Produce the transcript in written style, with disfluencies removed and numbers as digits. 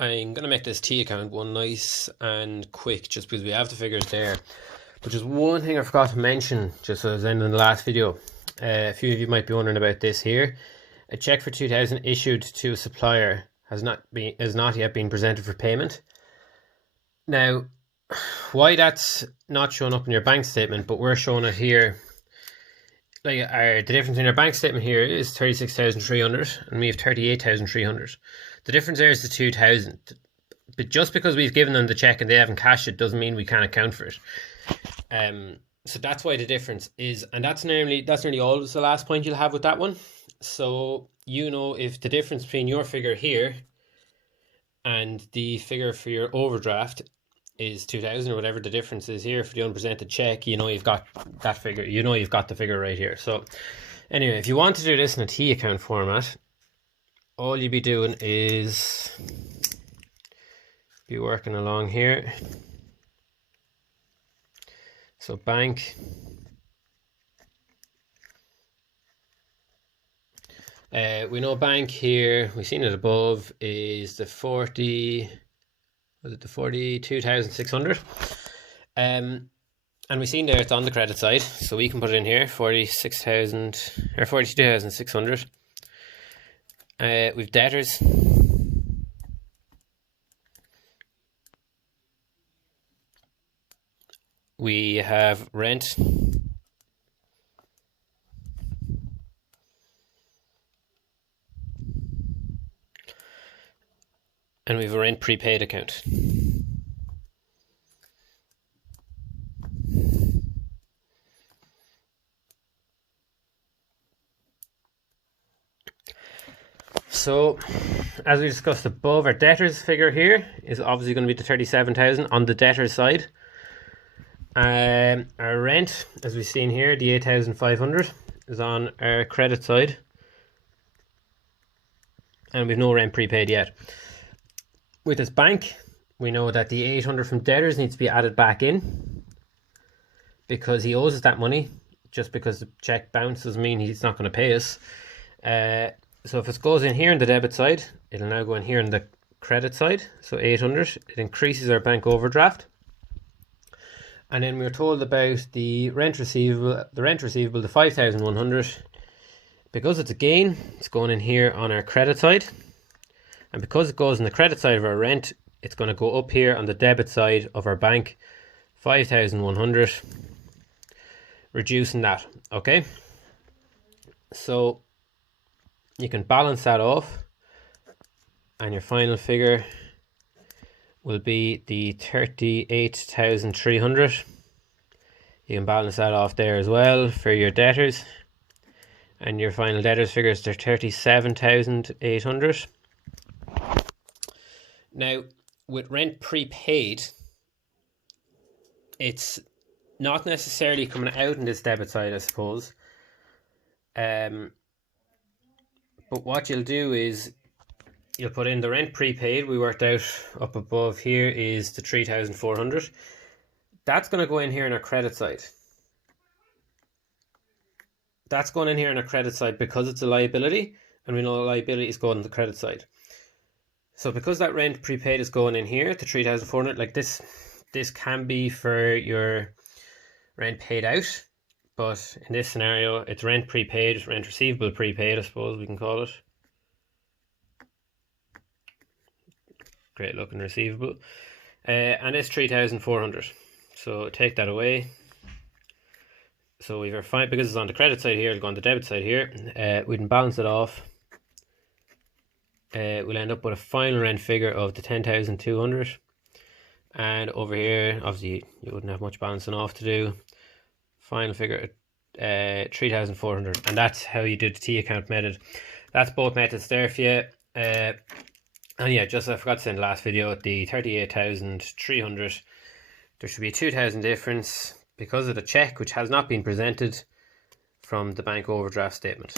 I'm going to make this T account one nice and quick just because we have the figures there. But just one thing I forgot to mention, just as I was ending the last video. A few of you might be wondering about this here. A check for 2,000 issued to a supplier has not yet been presented for payment. Now, why that's not showing up in your bank statement, but we're showing it here. Like the difference in our bank statement here is 36,300 and we have 38,300. The difference there is the 2,000. But just because we've given them the check and they haven't cashed it doesn't mean we can't account for it. So that's why the difference is, and that's nearly always the last point you'll have with that one. So you know, if the difference between your figure here and the figure for your overdraft is 2,000 or whatever the difference is here for the unpresented check, you know you've got that figure, you know you've got the figure right here. So anyway, if you want to do this in a T account format, all you'd be doing is be working along here. So bank, we know bank here, we've seen it above, is the 42,600. And we've seen there it's on the credit side, so we can put it in here, 46,000 or 42,600. We've debtors. We have rent. And we have a rent prepaid account. So, as we discussed above, our debtors figure here is obviously going to be the 37,000 on the debtors side. Our rent, as we've seen here, the 8,500 is on our credit side, and we've no rent prepaid yet. With this bank, we know that the 800 from debtors needs to be added back in because he owes us that money. Just because the check bounces doesn't mean he's not going to pay us. So if it goes in here on the debit side, it'll now go in here on the credit side. So 800, it increases our bank overdraft. And then we were told about the rent receivable, the 5,100. Because it's a gain, it's going in here on our credit side. And because it goes on the credit side of our rent, it's going to go up here on the debit side of our bank, 5,100, reducing that, okay? So you can balance that off, and your final figure will be the 38,300. You can balance that off there as well for your debtors, and your final debtors figures are 37,800. Now, with rent prepaid, it's not necessarily coming out in this debit side, I suppose. But what you'll do is you'll put in the rent prepaid. We worked out up above here is the 3,400. That's going to go in here on our credit side. That's going in here on our credit side because it's a liability, and we know the liability is going on the credit side. So because that rent prepaid is going in here, the 3,400, like this can be for your rent paid out, but in this scenario, it's rent prepaid, rent receivable prepaid, I suppose we can call it. Great looking receivable. And it's 3,400. So take that away. So we've our fine, because it's on the credit side here, it'll go on the debit side here. We can balance it off. We'll end up with a final rent figure of the 10,200. And over here, obviously, you wouldn't have much balancing off to do. Final figure, 3,400. And that's how you do the T account method. That's both methods there for you. And yeah, just I forgot to say in the last video, the 38,300, there should be a 2,000 difference because of the check which has not been presented from the bank overdraft statement.